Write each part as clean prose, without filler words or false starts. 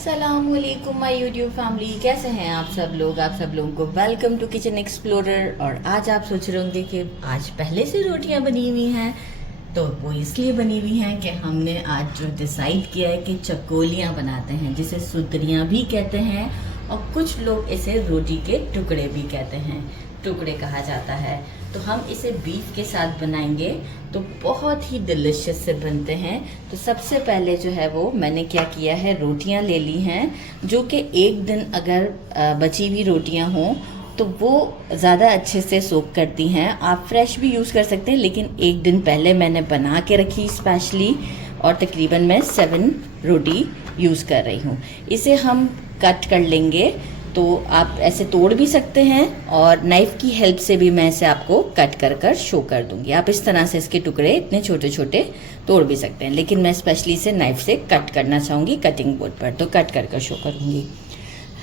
अस्सलामुअलैकुम my YouTube family, कैसे हैं आप सब लोग। आप सब लोगों को वेलकम टू किचन एक्सप्लोरर। और आज आप सोच रहे होंगे कि आज पहले से रोटियां बनी हुई हैं, तो वो इसलिए बनी हुई हैं कि हमने आज जो डिसाइड किया है कि चकोलियां बनाते हैं, जिसे सुतरियां भी कहते हैं और कुछ लोग इसे रोटी के टुकड़े भी कहते हैं, टुकड़े कहा जाता है। तो हम इसे बीफ के साथ बनाएंगे तो बहुत ही डिलिशियस से बनते हैं। तो सबसे पहले जो है वो मैंने क्या किया है, रोटियां ले ली हैं, जो कि एक दिन अगर बची हुई रोटियां हों तो वो ज़्यादा अच्छे से सोक करती हैं। आप फ्रेश भी यूज़ कर सकते हैं, लेकिन एक दिन पहले मैंने बना के रखी स्पेशली, और तकरीबन मैं 7 रोटी यूज़ कर रही हूँ। इसे हम कट कर लेंगे, तो आप ऐसे तोड़ भी सकते हैं और नाइफ़ की हेल्प से भी मैं इसे आपको कट कर कर शो कर दूंगी। आप इस तरह से इसके टुकड़े इतने छोटे छोटे तोड़ भी सकते हैं, लेकिन मैं स्पेशली इसे नाइफ़ से कट करना चाहूँगी कटिंग बोर्ड पर, तो कट कर कर शो करूँगी।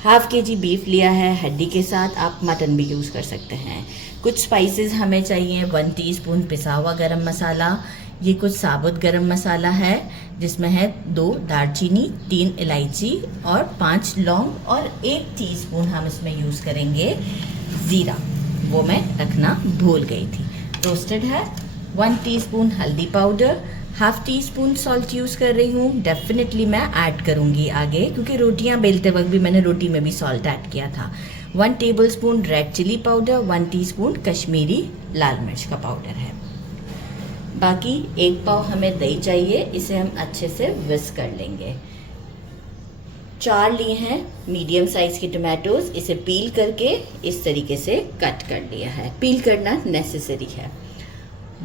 हाफ के जी बीफ लिया है हड्डी के साथ, आप मटन भी यूज़ कर सकते हैं। कुछ स्पाइसेस हमें चाहिए, 1 टीस्पून पिसा हुआ गरम मसाला, ये कुछ साबुत गरम मसाला है जिसमें है 2 दालचीनी, 3 इलायची और 5 लौंग, और 1 टीस्पून हम इसमें यूज़ करेंगे ज़ीरा, वो मैं रखना भूल गई थी। रोस्टेड है 1 टीस्पून हल्दी powder, half tea spoon salt use कर रही हूँ। डेफिनेटली मैं ऐड करूँगी आगे, क्योंकि रोटियाँ बेलते वक्त भी मैंने रोटी में भी सॉल्ट ऐड किया था। 1 tablespoon red chilli powder, 1 teaspoon Kashmiri लाल मिर्च का पाउडर है। बाकी 1 पाव हमें दही चाहिए, इसे हम अच्छे से विस्क कर लेंगे। 4 लिए हैं मीडियम साइज के टमाटोज, इसे पील करके इस तरीके से कट कर लिया है, पील करना नेसेसरी है।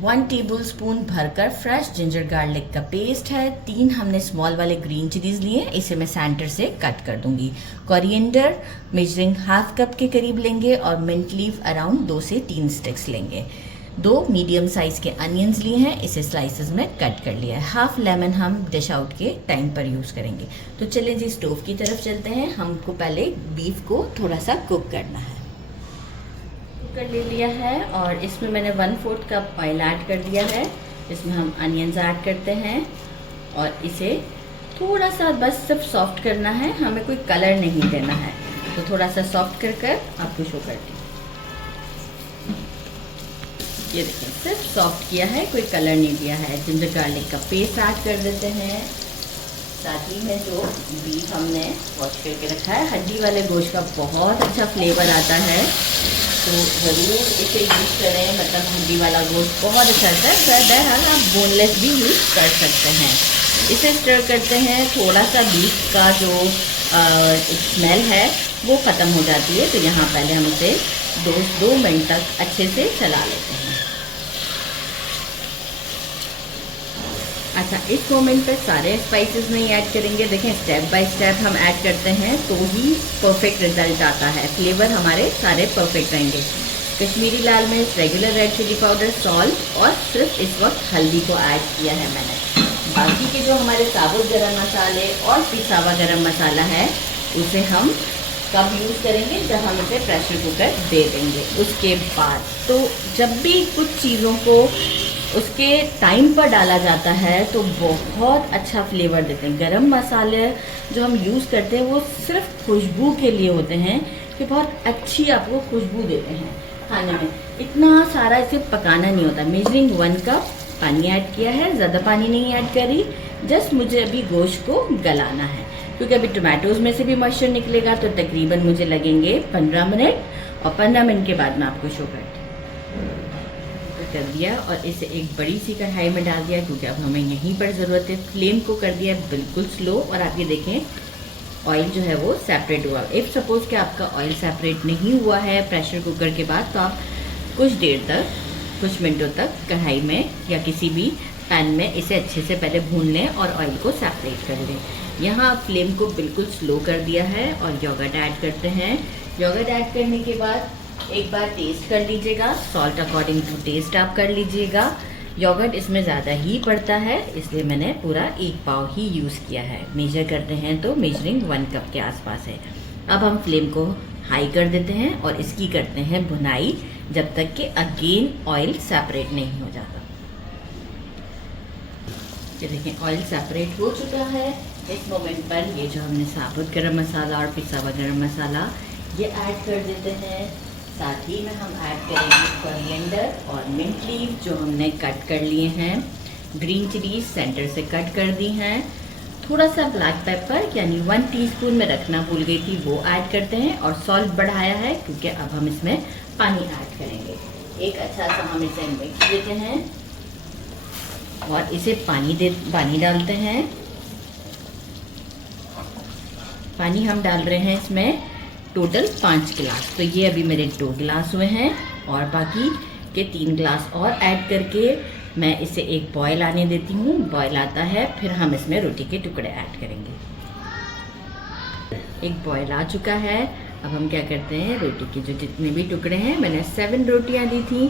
1 टेबल स्पून भरकर फ्रेश जिंजर गार्लिक का पेस्ट है। 3 हमने स्मॉल वाले ग्रीन चिलीज लिए, इसे मैं सेंटर से कट कर दूंगी। कोरिएंडर मेजरिंग हाफ कप के करीब लेंगे, और मिंट लीफ अराउंड 2 से 3 स्टिक्स लेंगे। 2 मीडियम साइज के अनियंस लिए हैं, इसे स्लाइसेस में कट कर लिया है। हाफ लेमन हम डिश आउट के टाइम पर यूज़ करेंगे। तो चलिए जी स्टोव की तरफ चलते हैं। हमको पहले बीफ को थोड़ा सा कुक करना है। कुकर ले लिया है और इसमें मैंने 1/4 कप ऑयल ऐड कर दिया है। इसमें हम अनियंस ऐड करते हैं और इसे थोड़ा सा बस सिर्फ सॉफ्ट करना है, हमें कोई कलर नहीं देना है। तो थोड़ा सा सॉफ्ट कर कर आपको शो करती हूँ। ये देखिए सिर्फ सॉफ्ट किया है, कोई कलर नहीं दिया है। जिंजर गार्लिक का पेस्ट ऐड कर देते हैं। साथ ही में जो बीफ हमने वॉश करके रखा है, हड्डी वाले गोश्त का बहुत अच्छा फ्लेवर आता है, तो ज़रूर इसे यूज़ करें। मतलब हड्डी वाला गोश्त बहुत अच्छा आता है, बहरहाल आप बोनलेस भी यूज़ कर सकते हैं। इसे स्टर करते हैं, थोड़ा सा बीफ का जो स्मेल है वो ख़त्म हो जाती है। तो यहाँ पहले हम इसे 2 मिनट तक अच्छे से चला लेते हैं। अच्छा, इस मोमेंट पे सारे स्पाइसेस नहीं ऐड करेंगे। देखें स्टेप बाय स्टेप हम ऐड करते हैं तो ही परफेक्ट रिजल्ट आता है, फ्लेवर हमारे सारे परफेक्ट रहेंगे। कश्मीरी लाल मिर्च, regular red chilli powder, salt, और सिर्फ इस वक्त हल्दी को ऐड किया है मैंने। बाकी के जो हमारे साबुत गरम मसाले और पिसा हुआ गरम मसाला है, उसे हम कब यूज़ करेंगे, जब हम इसे प्रेशर कुकर दे देंगे उसके बाद। तो जब भी कुछ चीज़ों को उसके टाइम पर डाला जाता है तो बहुत अच्छा फ्लेवर देते हैं। गरम मसाले जो हम यूज़ करते हैं वो सिर्फ खुशबू के लिए होते हैं, कि बहुत अच्छी आपको खुशबू देते हैं खाने में। इतना सारा इसे पकाना नहीं होता। मेजरिंग 1 कप पानी ऐड किया है, ज़्यादा पानी नहीं ऐड करी, जस्ट मुझे अभी गोश्त को गलाना है, क्योंकि अभी टमाटोज़ में से भी मॉइस्चर निकलेगा। तो तकरीबन मुझे लगेंगे 15 मिनट, और 15 मिनट के बाद मैं आपको शो करती कर दिया। और इसे एक बड़ी सी कढ़ाई में डाल दिया, क्योंकि अब हमें यहीं पर ज़रूरत है। फ्लेम को कर दिया बिल्कुल स्लो, और आप ये देखें ऑयल जो है वो सेपरेट हुआ। इफ़ सपोज़ कि आपका ऑयल सेपरेट नहीं हुआ है प्रेशर कुकर के बाद, तो आप कुछ देर तक, कुछ मिनटों तक कढ़ाई में या किसी भी पैन में इसे अच्छे से पहले भून लें और ऑयल को सेपरेट कर लें। यहाँ आप फ्लेम को बिल्कुल स्लो कर दिया है और योगर्ट ऐड करते हैं। योगर्ट ऐड करने के बाद एक बार टेस्ट कर लीजिएगा, सॉल्ट अकॉर्डिंग टू टेस्ट आप कर लीजिएगा। योगर्ट इसमें ज़्यादा ही पड़ता है, इसलिए मैंने पूरा 1 पाव ही यूज़ किया है। मेजर करते हैं तो मेजरिंग 1 कप के आसपास है। अब हम फ्लेम को हाई कर देते हैं और इसकी करते हैं भुनाई, जब तक कि अगेन ऑयल सेपरेट नहीं हो जाता। ये देखें ऑयल सेपरेट हो चुका है। इस मोमेंट पर ये जो हमने साबुत गरम मसाला और पिसा हुआ गरम मसाला ये ऐड कर देते हैं। साथ ही में हम ऐड करेंगे कोरिएंडर और मिंट लीफ जो हमने कट कर लिए हैं। ग्रीन चिलीज सेंटर से कट कर दी हैं। थोड़ा सा ब्लैक पेपर यानी 1 टीस्पून में रखना भूल गई थी, वो ऐड करते हैं। और सॉल्ट बढ़ाया है क्योंकि अब हम इसमें पानी ऐड करेंगे। एक अच्छा सा हम इसे मिक्स देते हैं और इसे पानी डालते हैं। पानी हम डाल रहे हैं इसमें टोटल 5 गिलास। तो ये अभी मेरे 2 गिलास हुए हैं और बाकी के 3 गिलास और ऐड करके मैं इसे एक बॉयल आने देती हूँ। बॉयल आता है फिर हम इसमें रोटी के टुकड़े ऐड करेंगे। एक बॉयल आ चुका है। अब हम क्या करते हैं, रोटी के जो जितने भी टुकड़े हैं, मैंने 7 रोटियां दी थी,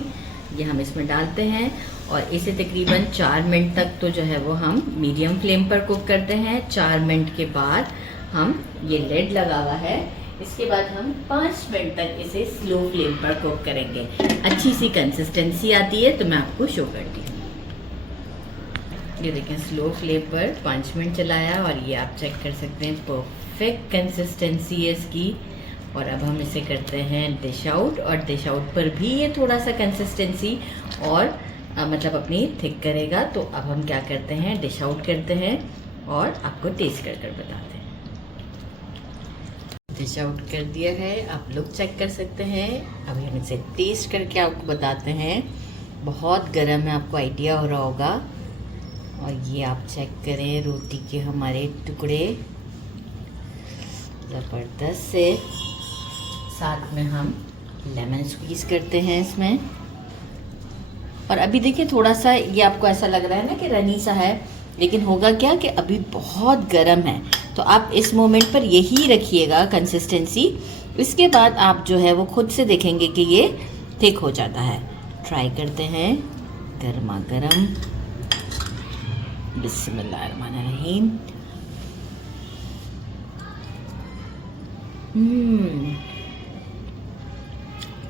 ये हम इसमें डालते हैं और इसे तकरीबन 4 मिनट तक तो जो है वो हम मीडियम फ्लेम पर कुक करते हैं। 4 मिनट के बाद हम ये लिड लगा हुआ है, इसके बाद हम 5 मिनट तक इसे स्लो फ्लेम पर कुक करेंगे। अच्छी सी कंसिस्टेंसी आती है तो मैं आपको शो करती हूँ। ये देखें स्लो फ्लेम पर 5 मिनट चलाया और ये आप चेक कर सकते हैं परफेक्ट कंसिस्टेंसी है इसकी। और अब हम इसे करते हैं डिश आउट, और डिश आउट पर भी ये थोड़ा सा कंसिस्टेंसी और मतलब अपनी थिक करेगा। तो अब हम क्या करते हैं, डिश आउट करते हैं और आपको टेस्ट कर बताते हैं। डिश आउट कर दिया है, आप लोग चेक कर सकते हैं। अभी हम इसे टेस्ट करके आपको बताते हैं। बहुत गर्म है, आपको आइडिया हो रहा होगा। और ये आप चेक करें, रोटी के हमारे टुकड़े ज़बरदस्त से। साथ में हम लेमन स्क्वीज़ करते हैं इसमें। और अभी देखिए थोड़ा सा ये आपको ऐसा लग रहा है ना कि रनी सा है, लेकिन होगा क्या कि अभी बहुत गर्म है। तो आप इस मोमेंट पर यही रखिएगा कंसिस्टेंसी। इसके बाद आप जो है वो खुद से देखेंगे कि ये थिक हो जाता है। ट्राई करते हैं गर्मा गर्म। बिस्मिल्लाहिर्रहमानिर्रहीम।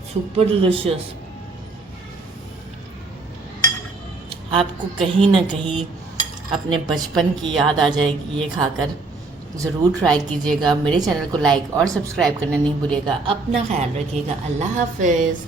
Super delicious. आपको कहीं ना कहीं अपने बचपन की याद आ जाएगी ये खाकर। ज़रूर ट्राई कीजिएगा। मेरे चैनल को लाइक और सब्सक्राइब करना नहीं भूलिएगा। अपना ख्याल रखिएगा। अल्लाह हाफ़िज़।